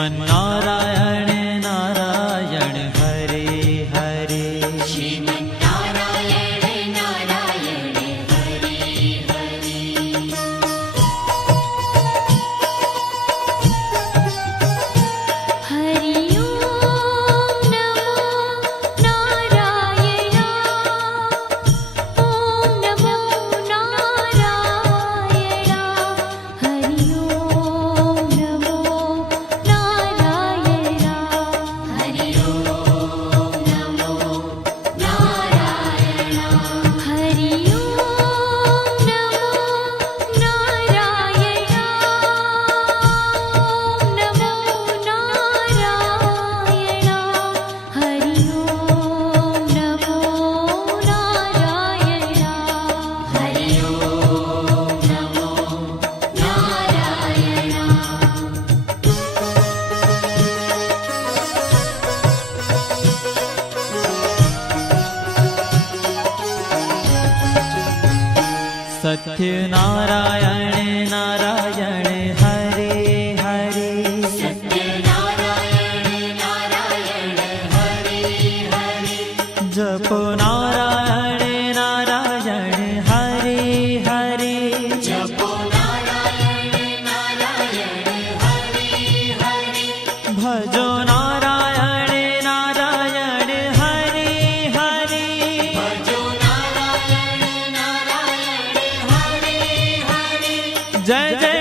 श्रीमन्नारायण नारायण हरे हरे। श्रीमन्नारायण नारायण हरे हरे। हरि ओम नमो नारायण। ओम नमो नारायण। हरि ओम नमो नारायण। हरि ओम नमो नारायण। हरि ओम नमो नारायण। ओम नमो नारायण। हरि ओम नमो नारायण। हरि ओम नमो सत्यनारायण नारायण हरे हरे। सत्यनारायण नारायण हरे हरे। जपो नारायण नारायण हरे हरे। जपो नारायण नारायण हरे हरे। भजो नारायण नारायण हरे हरे। भजो नारायण नारायण हरे हरे। जय जय